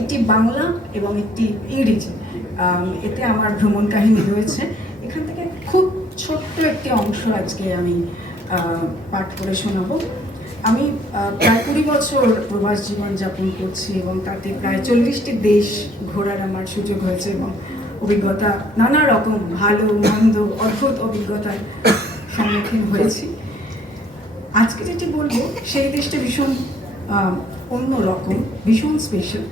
একটি বাংলা এবং একটি ইংরেজি। এতে আমার ভ্রমণ কাহিনী রয়েছে। এখান থেকে খুব ছোট্ট একটি অংশ আজকে আমি পাঠ করে শোনাবো। আমি প্রায় কুড়ি বছর প্রবাস জীবন যাপন করছি এবং তাতে প্রায় চল্লিশটি দেশ ঘোরার আমার সুযোগ হয়েছে এবং অভিজ্ঞতা নানা রকম ভালো, মন্দ, অদ্ভুত অভিজ্ঞতার সম্মুখীন হয়েছি। আজকে যেটি বলব, সেই দেশটা ভীষণ আহ, অন্যরকম ভীষণ স্পেশাল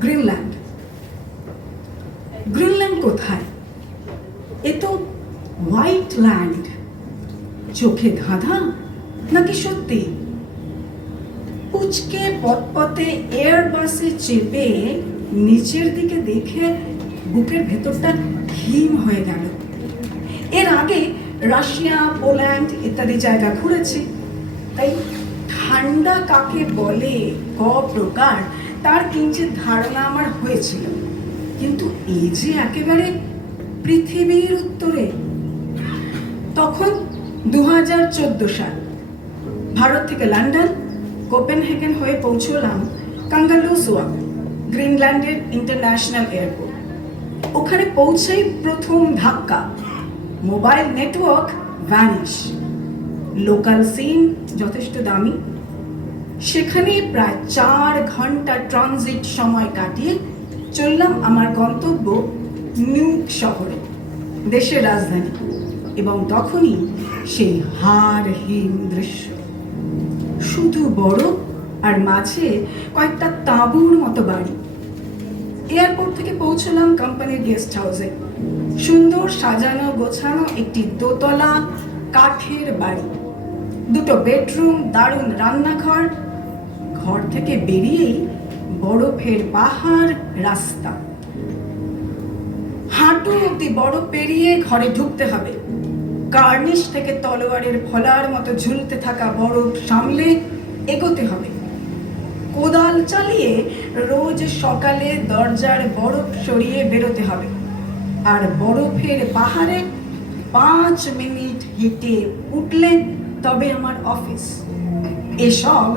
গ্রিনল্যান্ড গ্রিনল্যান্ড কোথায়? এ তো হোয়াইট ল্যান্ড চোখে ধাঁধা? নাকি সত্যি? পুচকে পথপথে এয়ার বাসে চেপে নিচের দিকে দেখে বুকের ভেতরটা হিম হয়ে গেল। এর আগে রাশিয়া পোল্যান্ড ইত্যাদি জায়গা ঘুরেছি। তাই ঠান্ডা কাকে বলে, ক প্রকার, তার কিঞ্চিত ধারণা আমার হয়েছিল। কিন্তু এই যে একেবারে পৃথিবীর উত্তরে, তখন দু হাজার চোদ্দ সাল, ভারত থেকে লন্ডন, কোপেনহেগেন হয়ে পৌঁছলাম কাঙ্গালুসুয়া, গ্রিনল্যান্ডের ইন্টারন্যাশনাল এয়ারপোর্ট। ওখানে পৌঁছেই প্রথম ধাক্কা, mobile network vanish. Local SIM যথেষ্ট দামি। সেখানে প্রায় চার ঘণ্টা ট্রানজিট সময় কাটিয়ে চললাম আমার গন্তব্য নিউক শহরে, দেশের রাজধানী, এবং তখনই সেই হারহীন দৃশ্য। শুধু বড় আর মাঝে কয়েকটা তাঁবুর মতো বাড়ি। এয়ারপোর্ট থেকে পৌঁছলাম কোম্পানির গেস্ট হাউসে। সুন্দর সাজানো গোছানো একটি দোতলা কাঠের বাড়ি। দুটো বেডরুম, দারুণ রান্নাঘর, ঘর থেকে বেরিয়েই বরফের পাহাড় রাস্তা। হাঁটু অব্দি বরফ পেরিয়ে ঘরে ঢুকতে হবে। কার্নিশ থেকে তলোয়ারের ফলার মতো ঝুলতে থাকা বরফ সামলে এগোতে হবে। কোদাল চালিয়ে রোজ সকালে দরজার বরফ সরিয়ে বেরোতে হবে। আর বরফের পাহাড়ে পাঁচ মিনিট হেঁটে উঠলে তবে আমার অফিস। এসব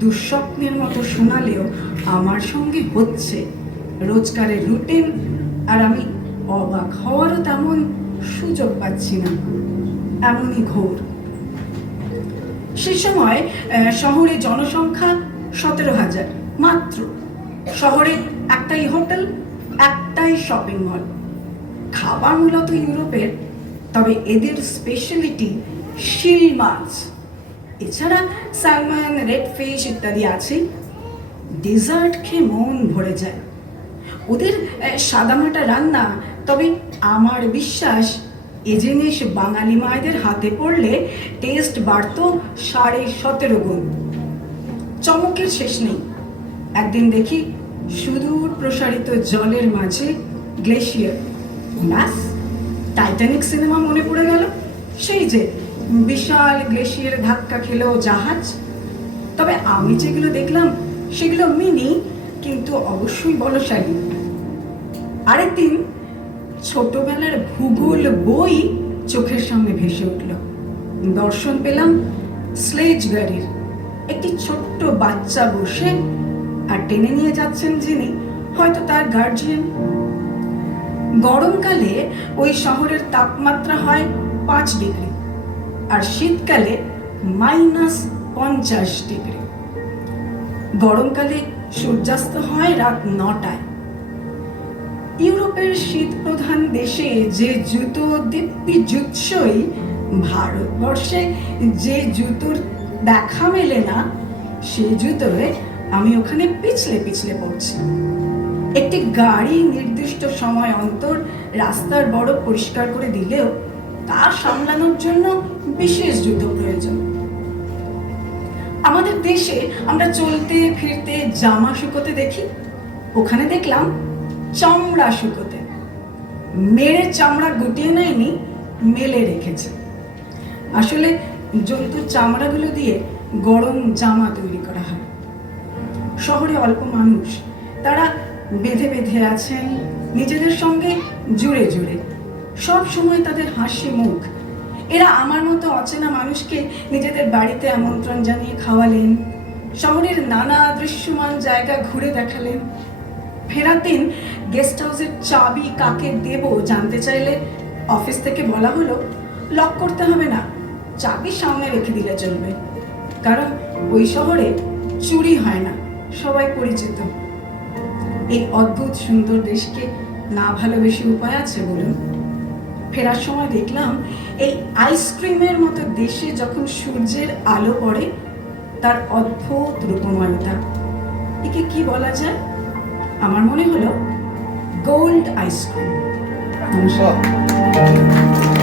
দুঃস্বপ্নের মতো শোনালেও আমার সঙ্গে হচ্ছে রোজগারের রুটিন, আর আমি অবাক হওয়ারও তেমন সুযোগ পাচ্ছি না। এমনই ঘোর। সে সময় শহরে জনসংখ্যা সতেরো হাজার, মাত্র। শহরে একটাই হোটেল, একটাই শপিং মল। খাবার মূলত ইউরোপের, তবে এদের স্পেশালিটি শিল মাছ এছাড়া স্যালমন রেড ফিশ ইত্যাদি আছে। ডেজার্ট খেয়ে মন ভরে যায়। ওদের সাদামাটা রান্না, তবে আমার বিশ্বাস, এ জিনিস বাঙালি মায়েদের হাতে পড়লে টেস্ট বাড়ত সাড়ে সতেরো গুণ। চমকের শেষ নেই। একদিন দেখি সুদূর প্রসারিত জলের মাঝে গ্লেশিয়ার। ব্যাস, টাইটানিক সিনেমা মনে পড়ে গেল। সেই যে বিশাল গ্লেশিয়ার ধাক্কা খেলো জাহাজ। তবে আমি যেগুলো দেখলাম, সেগুলো মিনি, কিন্তু অবশ্যই বলশালী। আরেকদিন ছোটবেলার ভূগোল বই চোখের সামনে ভেসে উঠল। দর্শন পেলাম স্লেজ গাড়ির। একটি ছোট্ট বাচ্চা বসে আর টেনে নিয়ে যাচ্ছেন যিনি, হয়তো তার গার্জিয়ান গরমকালে ওই শহরের তাপমাত্রা হয় পাঁচ ডিগ্রি। আর শীতকালে মাইনাস পঞ্চাশ ডিগ্রি। গরমকালে সূর্যাস্ত হয় রাত নটায়। ইউরোপের শীত প্রধান দেশে যে জুতো দিব্যি জুৎসই ভারতবর্ষে যে জুতোর দেখা মেলে না, সে জুতোয় আমি ওখানে পিছলে পিছলে পড়ছি। একটি গাড়ি নির্দিষ্ট সময় অন্তর রাস্তার বড় পরিষ্কার করে দিলেও তা সামলানোর জন্য বিশেষ জুতো প্রয়োজন। আমাদের দেশে আমরা চলতে, ফিরতে, জামা শুকোতে দেখি। ওখানে দেখলাম চামড়া শুকোতে। মেরে চামড়া গুটিয়ে নেয়নি, মেলে রেখেছে। আসলে জন্তুর চামড়াগুলো দিয়ে গরম জামা তৈরি করা হয়। শহরে অল্প মানুষ, তারা বেঁধে বেঁধে আছেন, নিজেদের সঙ্গে জুড়ে জুড়ে। সব সময় তাদের হাসি মুখ। এরা আমার মতো অচেনা মানুষকে নিজেদের বাড়িতে আমন্ত্রণ জানিয়ে খাওয়ালেন, শহরের নানা দৃশ্যমান জায়গা ঘুরে দেখালেন। ফেরাতেন গেস্ট হাউসের চাবি কাকে দেব জানতে চাইলে অফিস থেকে বলা হলো, লক করতে হবে না, চাবি সামনে রেখে দিলে চলবে। কারণ ওই শহরে চুরি হয় না, সবাই পরিচিত। এই অদ্ভুত সুন্দর দেশকে না ভালোবেসে উপায় আছে বলুন? ফেরার সময় দেখলাম, এই আইসক্রিমের মতো দেশে যখন সূর্যের আলো পড়ে, তার অদ্ভুত রূপময়তা। একে কি বলা যায়? আমার মনে হলো গোল্ড আইসক্রিম নমস্কার।